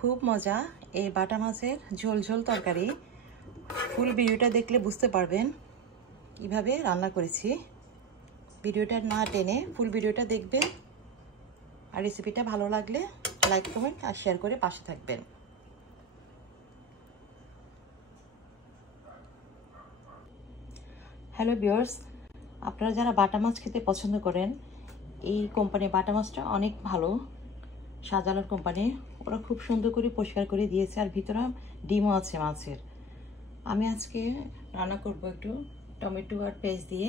খুব মজা এই বাটা মাছের ঝোল ঝোল তরকারি। ফুল ভিডিওটা দেখলে বুঝতে পারবেন কিভাবে রান্না করেছি। ভিডিওটা না টেনে ফুল ভিডিওটা দেখবেন, আর রেসিপিটা ভালো লাগলে লাইক কমেন্ট আর শেয়ার করে পাশে থাকবেন। হ্যালো ভিউয়ার্স, আপনারা যারা বাটা মাছ খেতে পছন্দ করেন, এই কোম্পানির বাটা মাছটা অনেক ভালো। শাহজালাল কোম্পানি, ওরা খুব সুন্দর করে পরিষ্কার করে দিয়েছে, আর ভিতরে ডিমও আছে মাছের। আমি আজকে রান্না করব একটু টমেটো আর পেঁয়াজ দিয়ে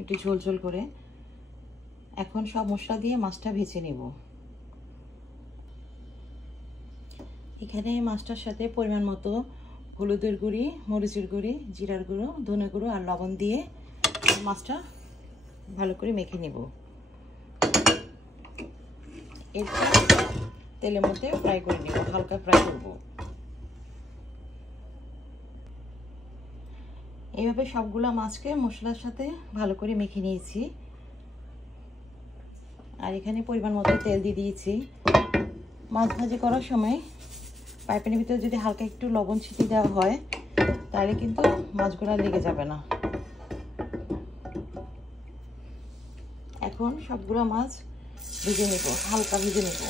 একটু ঝোল ঝোল করে। এখন সব মশলা দিয়ে মাছটা ভেজে নেব। এখানে মাছটার সাথে পরিমাণ মতো হলুদের গুঁড়ি, মরিচের গুঁড়ি, জিরার গুঁড়ো, ধনে গুঁড়ো আর লবণ দিয়ে মাছটা ভালো করে মেখে নেব। এরপর তেলের মধ্যে ফ্রাই করে নেব, হালকা ফ্রাই করব। এইভাবে সবগুলা মাছকে মশলার সাথে ভালো করে মেখে নিয়েছি। আর এখানে পরিমাণ মতো তেল দিয়ে দিয়েছি। মাছ ভাজি করার সময় পাইপের ভিতরে যদি হালকা একটু লবণ ছিটিয়ে দেওয়া হয়, তাহলে কিন্তু মাছগুলো লেগে যাবে না। এখন সবগুলো মাছ ভেজে নেব, হালকা ভেজে নেব।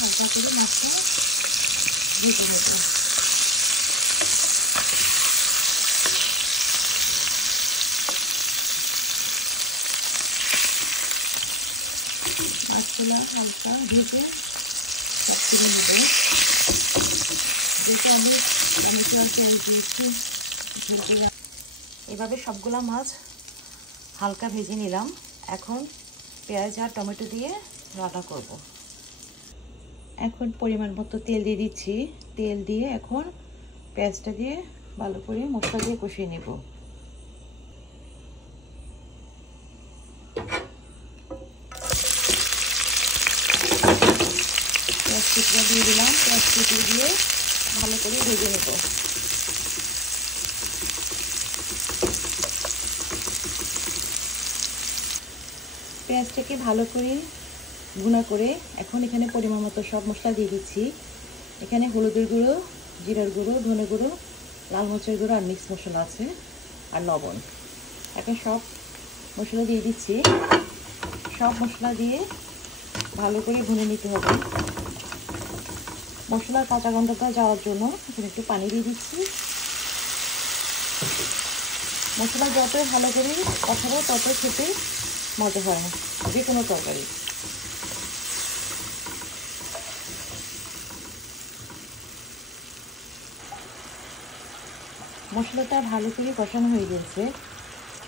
হালকা করে মাছটা ভেজে নেব। মাছগুলো হালকা ভেজে তুলে নেব। যেটা আমি টমেটো আর তেল দিয়েছি, এভাবে সবগুলা মাছ হালকা ভেজে নিলাম। এখন পেঁয়াজ আর টমেটো দিয়ে রান্না করব। এখন পরিমাণ মতো তেল দিয়ে দিচ্ছি। তেল দিয়ে এখন পেঁয়াজটা দিয়ে ভালো করে মশলা দিয়ে কষিয়ে নেব। পেঁয়াজ কুচটা দিয়ে দিলাম, পেঁয়াজ কুচি দিয়ে ভালো করে ভেজে নেব। পেঁয়াজটাকে ভালো করে ভুনা করে এখন এখানে পরিমাণ মতো সব মশলা দিয়ে দিচ্ছি। এখানে হলুদের গুঁড়ো, জিরার গুঁড়ো, ধনে গুঁড়ো, লাল মরিচের গুঁড়ো আর মিক্স মশলা আছে, আর লবণ। এখন সব মশলা দিয়ে দিচ্ছি। সব মশলা দিয়ে ভালো করে ভুনে নিতে হবে। মশলার কাঁচা গন্ধটা যাওয়ার জন্য এখানে একটু পানি দিয়ে দিচ্ছি। মশলা যত ভালো করে কষাবো তত খেতে মজা হয় যে কোনো তরকারি। মশলাটা ভালো করে কষানো হয়ে গেছে।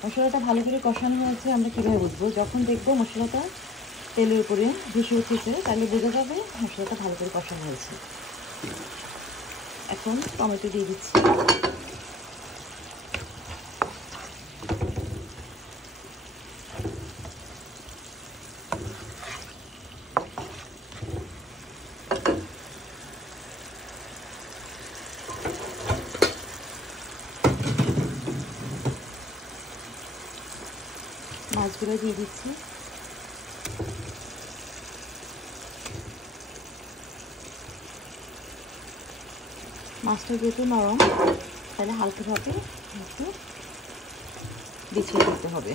মশলাটা ভালো করে কষানো হয়েছে আমরা কীভাবে বুঝবো? যখন দেখবো মশলাটা তেলের উপরে ভেসে উঠেছে, তাহলে বোঝা যাবে মশলাটা ভালো করে কষানো হয়েছে। এখন টমেটো দিয়ে দিচ্ছি। মাছগুলো দিয়ে দিচ্ছি। মাছটা যেহেতু নরম, তাহলে হালকাভাবে একটু বিছিয়ে দিতে হবে।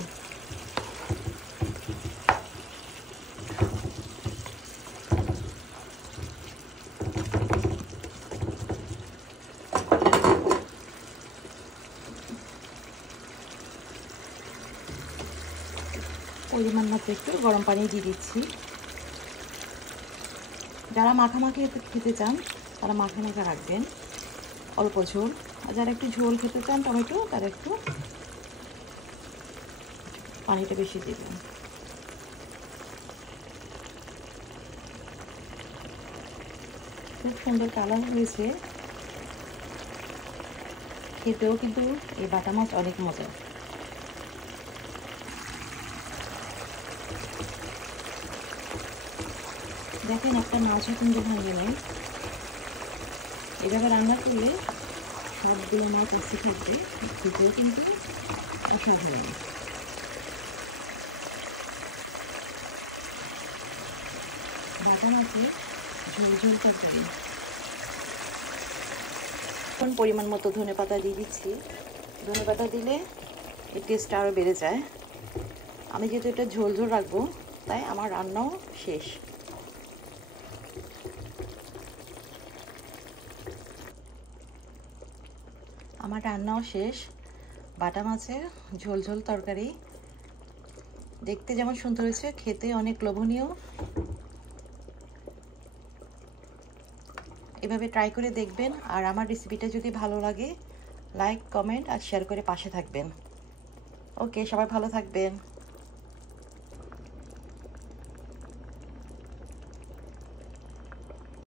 পরিমাণ মতো একটু গরম পানি দিয়ে দিচ্ছি। যারা মাখামাখি খেতে চান তারা মাখা মাখা রাখবেন, অল্প ঝোল। আর যারা একটু ঝোল খেতে চান টমেটো, তারা একটু পানিটা বেশি দেবেন। খুব সুন্দর কালার হয়েছে, খেতেও কিন্তু এই বাটা মাছ অনেক মজা। দেখেন একটা মাছও কিন্তু ভাঙে নেই। এভাবে রান্না করলে সবগুলো মাছ আসতে থাকবে, খেতেও কিন্তু অসাধারণ। বাটা মাছের ঝোল ঝোল তরকারি। এখন পরিমাণ মতো ধনেপাতা দিয়ে দিচ্ছি। ধনেপাতা দিলে এর টেস্টটা আরও বেড়ে যায়। আমি যেহেতু এটা ঝোল ঝোল রাখবো, তাই আমার রান্নাও শেষ। আমার রান্নাও শেষ। বাটা মাছের ঝোল ঝোল তরকারি দেখতে যেমন সুন্দর হয়েছে, খেতে অনেক লোভনীয়। এভাবে ট্রাই করে দেখবেন। আর আমার রেসিপিটা যদি ভালো লাগে, লাইক, কমেন্ট আর শেয়ার করে পাশে থাকবেন। ওকে, সবাই ভালো থাকবেন।